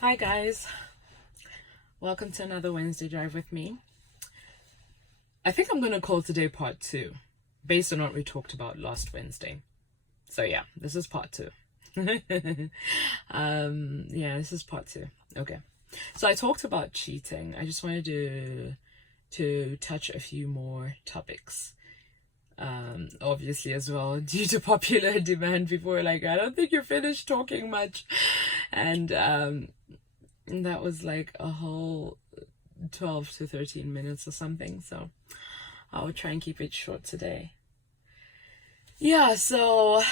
Hi guys, welcome to another Wednesday drive with me. I think I'm gonna call today part 2, based on what we talked about last Wednesday. So yeah, this is part 2. This is part 2. Okay, so I talked about cheating. I just wanted to touch a few more topics. Obviously as well, due to popular demand, people were like, I don't think you're finished talking much, and that was like a whole 12 to 13 minutes or something, so I'll try and keep it short today. Yeah, so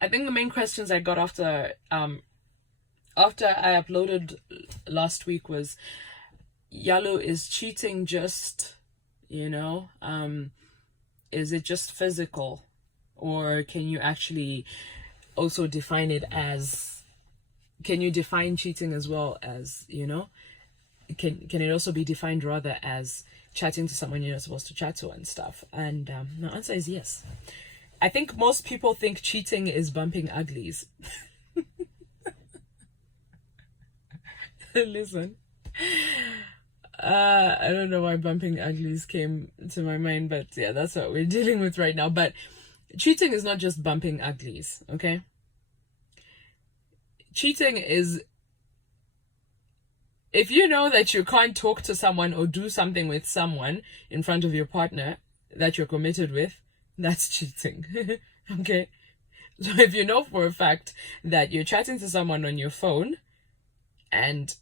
I think the main questions I got after I uploaded last week was, Yalz, is cheating just, is it just physical, or can you actually also define it as, can you define cheating as well as, can it also be defined rather as chatting to someone you're not supposed to chat to and stuff? And the answer is yes. I think most people think cheating is bumping uglies. Listen, I don't know why bumping uglies came to my mind, but yeah, that's what we're dealing with right now. But cheating is not just bumping uglies, okay? Cheating is, if you know that you can't talk to someone or do something with someone in front of your partner that you're committed with, that's cheating. Okay? So if you know for a fact that you're chatting to someone on your phone and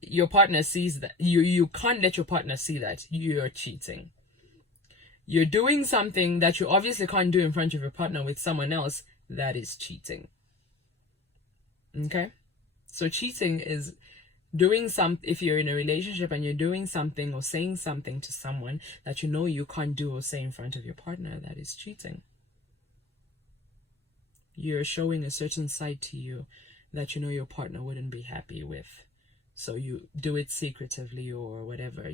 your partner sees that, you can't let your partner see that, you're cheating. You're doing something that you obviously can't do in front of your partner with someone else, that is cheating. Okay? So cheating is doing if you're in a relationship and you're doing something or saying something to someone that you know you can't do or say in front of your partner, that is cheating. You're showing a certain side to you that you know your partner wouldn't be happy with. So you do it secretively or whatever,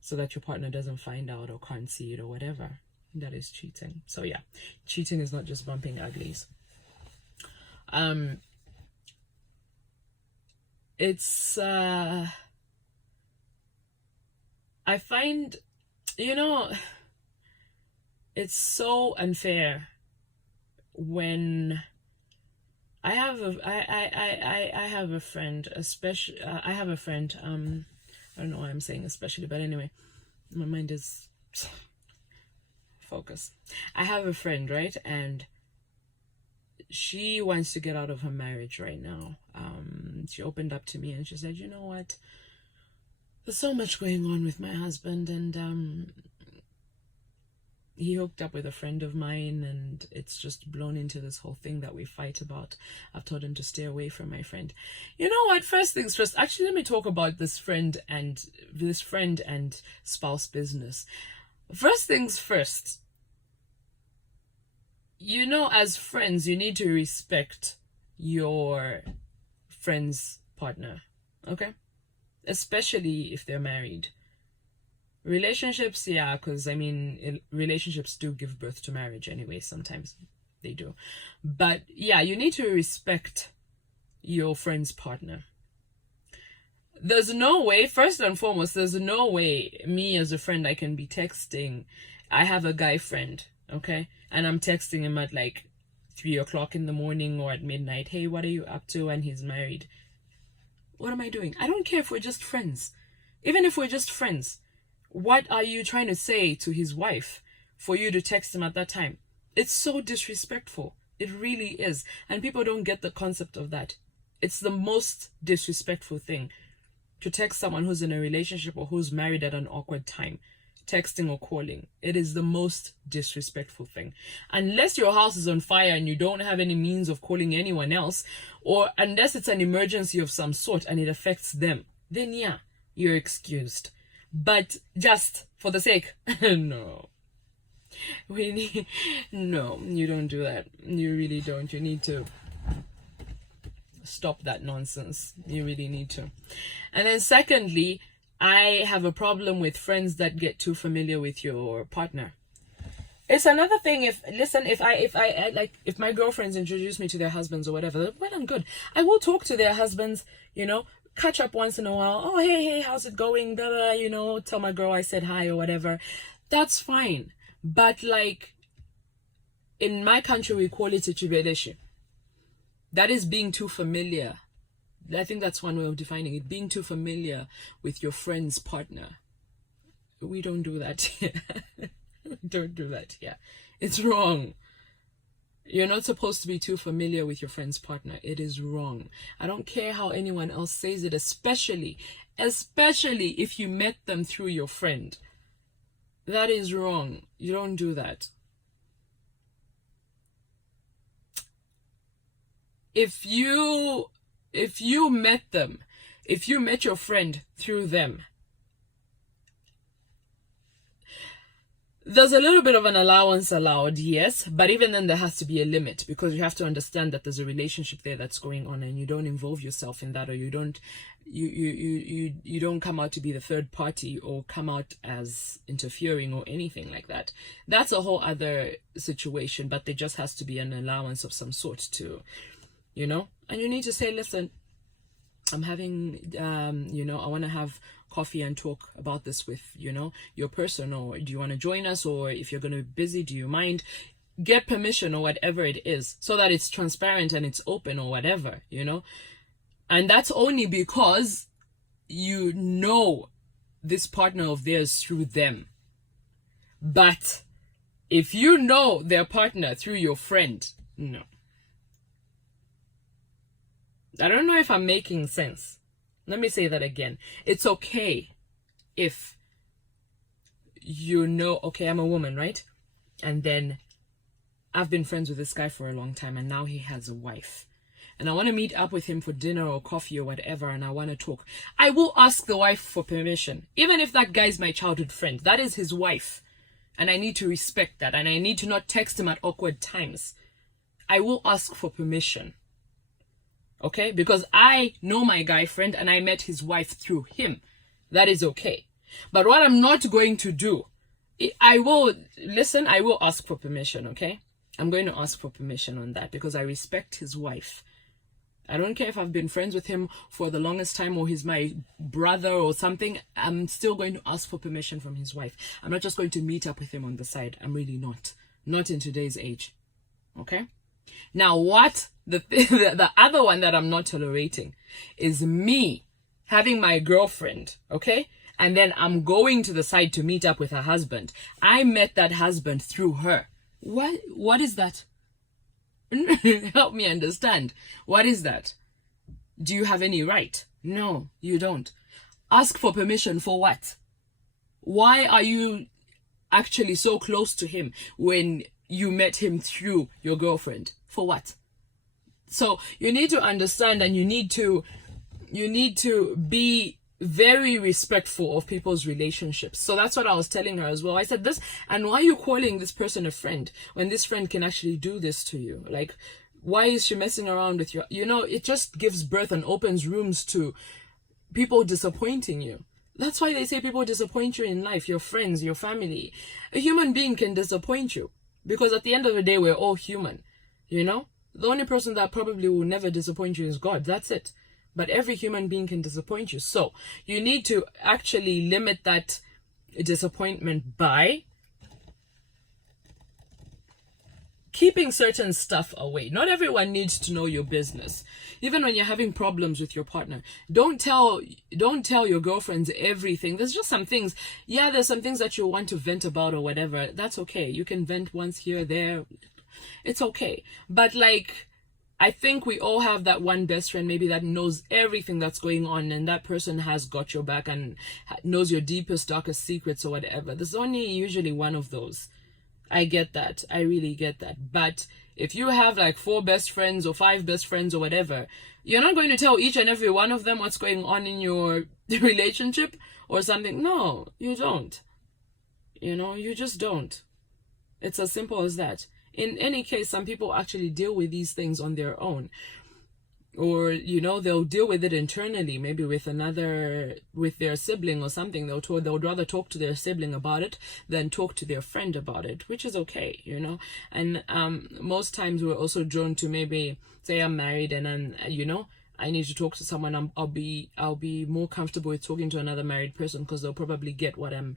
so that your partner doesn't find out or can't see it or whatever. That is cheating. So yeah, cheating is not just bumping uglies. It's I find, it's so unfair when I have a friend, especially I have a friend, I don't know why I'm saying especially, but anyway, my mind is focus. I have a friend, right? And she wants to get out of her marriage right now. She opened up to me and she said, you know what? There's so much going on with my husband, and he hooked up with a friend of mine, and it's just blown into this whole thing that we fight about. I've told him to stay away from my friend. You know what? First things first. Actually, let me talk about this friend and spouse business. First things first. As friends, you need to respect your friend's partner, okay? Especially if they're married. Relationships, yeah, because relationships do give birth to marriage anyway, sometimes they do. But yeah, you need to respect your friend's partner. There's no way, first and foremost, there's no way me as a friend, I can be texting. I have a guy friend, okay? And I'm texting him at like 3 o'clock in the morning or at midnight. Hey, what are you up to? And he's married. What am I doing? I don't care if we're just friends. Even if we're just friends, what are you trying to say to his wife for you to text him at that time? It's so disrespectful. It really is. And people don't get the concept of that. It's the most disrespectful thing to text someone who's in a relationship or who's married at an awkward time. Texting or calling. It is the most disrespectful thing. Unless your house is on fire and you don't have any means of calling anyone else, or unless it's an emergency of some sort and it affects them, then yeah, you're excused. But just for the sake, no. No, you don't do that. You really don't. You need to stop that nonsense. You really need to. And then secondly, I have a problem with friends that get too familiar with your partner. It's another thing if my girlfriends introduce me to their husbands or whatever, well and good. I will talk to their husbands, catch up once in a while. Oh, hey, how's it going? Blah, blah, tell my girl I said hi or whatever. That's fine. But like, in my country, we call it a chibedeshi. That is being too familiar. I think that's one way of defining it. Being too familiar with your friend's partner. We don't do that here. Don't do that here. It's wrong. You're not supposed to be too familiar with your friend's partner. It is wrong. I don't care how anyone else says it, especially if you met them through your friend. That is wrong. You don't do that. If you met your friend through them, there's a little bit of an allowance allowed, yes, but even then there has to be a limit, because you have to understand that there's a relationship there that's going on, and you don't involve yourself in that, or you don't come out to be the third party or come out as interfering or anything like that. That's a whole other situation, but there just has to be an allowance of some sort too, and you need to say, listen, I'm having, I want to have coffee and talk about this with, your person, or do you want to join us? Or if you're going to be busy, do you mind? Get permission or whatever it is, so that it's transparent and it's open or whatever, And that's only because you know this partner of theirs through them. But if you know their partner through your friend, no. I don't know if I'm making sense. Let me say that again. It's okay if okay, I'm a woman, right? And then I've been friends with this guy for a long time, and now he has a wife. And I want to meet up with him for dinner or coffee or whatever, and I want to talk. I will ask the wife for permission. Even if that guy's my childhood friend, that is his wife. And I need to respect that, and I need to not text him at awkward times. I will ask for permission. Okay, because I know my guy friend and I met his wife through him. That is okay. But what I'm not going to do, I will ask for permission, okay? I'm going to ask for permission on that, because I respect his wife. I don't care if I've been friends with him for the longest time, or he's my brother or something. I'm still going to ask for permission from his wife. I'm not just going to meet up with him on the side. I'm really not. Not in today's age. Okay? Now, the other one that I'm not tolerating is me having my girlfriend, okay? And then I'm going to the side to meet up with her husband. I met that husband through her. What is that? Help me understand. What is that? Do you have any right? No, you don't. Ask for permission for what? Why are you actually so close to him when you met him through your girlfriend? For what? So you need to understand, and you need to be very respectful of people's relationships. So that's what I was telling her as well. I said this, and why are you calling this person a friend when this friend can actually do this to you? Like, why is she messing around with you? It just gives birth and opens rooms to people disappointing you. That's why they say people disappoint you in life, your friends, your family. A human being can disappoint you, because at the end of the day, we're all human. The only person that probably will never disappoint you is God. That's it. But every human being can disappoint you. So you need to actually limit that disappointment by keeping certain stuff away. Not everyone needs to know your business. Even when you're having problems with your partner, don't tell your girlfriends everything. There's just some things. Yeah, there's some things that you want to vent about or whatever. That's okay. You can vent once here, there. It's okay. But I think we all have that one best friend maybe that knows everything that's going on, and that person has got your back and knows your deepest, darkest secrets or whatever. There's only usually one of those. I get that. I really get that. But if you have 4 best friends or 5 best friends or whatever, you're not going to tell each and every one of them what's going on in your relationship or something. No, you don't. You just don't. It's as simple as that. In any case, some people actually deal with these things on their own. or they'll deal with it internally, maybe with their sibling or something. They'll rather talk to their sibling about it than talk to their friend about it, which is okay. And most times we're also drawn to, maybe say I'm married and then I need to talk to someone. I'll be more comfortable with talking to another married person because they'll probably get what I'm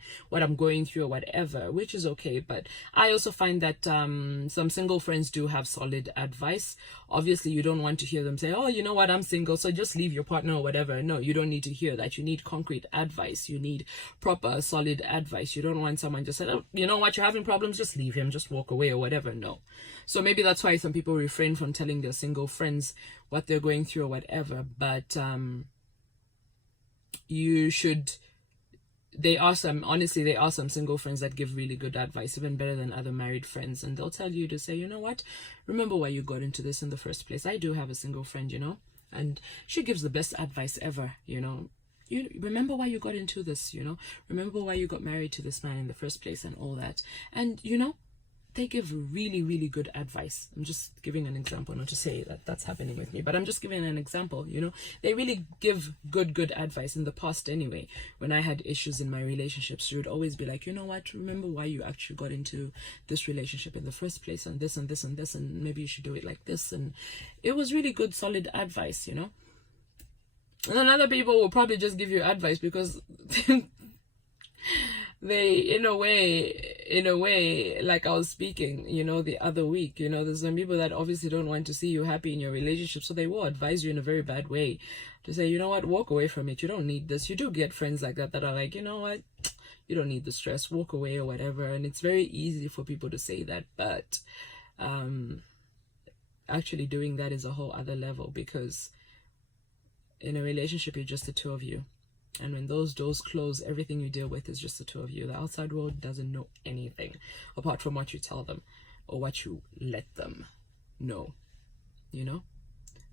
going through or whatever, which is okay. But I also find that some single friends do have solid advice. Obviously, you don't want to hear them say, "Oh, you know what, I'm single, so just leave your partner," or whatever. No, you don't need to hear that. You need concrete advice. You need proper, solid advice. You don't want someone just say, "Oh, you know what, you're having problems, just leave him, just walk away," or whatever. No. So maybe that's why some people refrain from telling their single friends what they're going through or whatever. But you should. There are some single friends that give really good advice, even better than other married friends, and they'll tell you to say, "You know what, remember why you got into this in the first place." I do have a single friend, and she gives the best advice ever. You remember why you got into this, remember why you got married to this man in the first place and all that. And they give really, really good advice. I'm just giving an example, not to say that that's happening with me, but I'm just giving an example. They really give good advice. In the past anyway, when I had issues in my relationships, she would always be like, "You know what, remember why you actually got into this relationship in the first place, and this and this and this, and maybe you should do it like this." And it was really good, solid advice. And then other people will probably just give you advice because they, in a way, like I was speaking, the other week, there's some people that obviously don't want to see you happy in your relationship, so they will advise you in a very bad way to say, "You know what, walk away from it. You don't need this." You do get friends like that are like, "You know what, you don't need the stress, walk away," or whatever. And it's very easy for people to say that, but actually doing that is a whole other level, because in a relationship, you're just the two of you. And when those doors close, everything you deal with is just the two of you. The outside world doesn't know anything apart from what you tell them or what you let them know.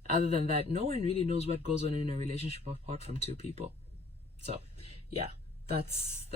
Other than that, no one really knows what goes on in a relationship apart from two people. So yeah, that's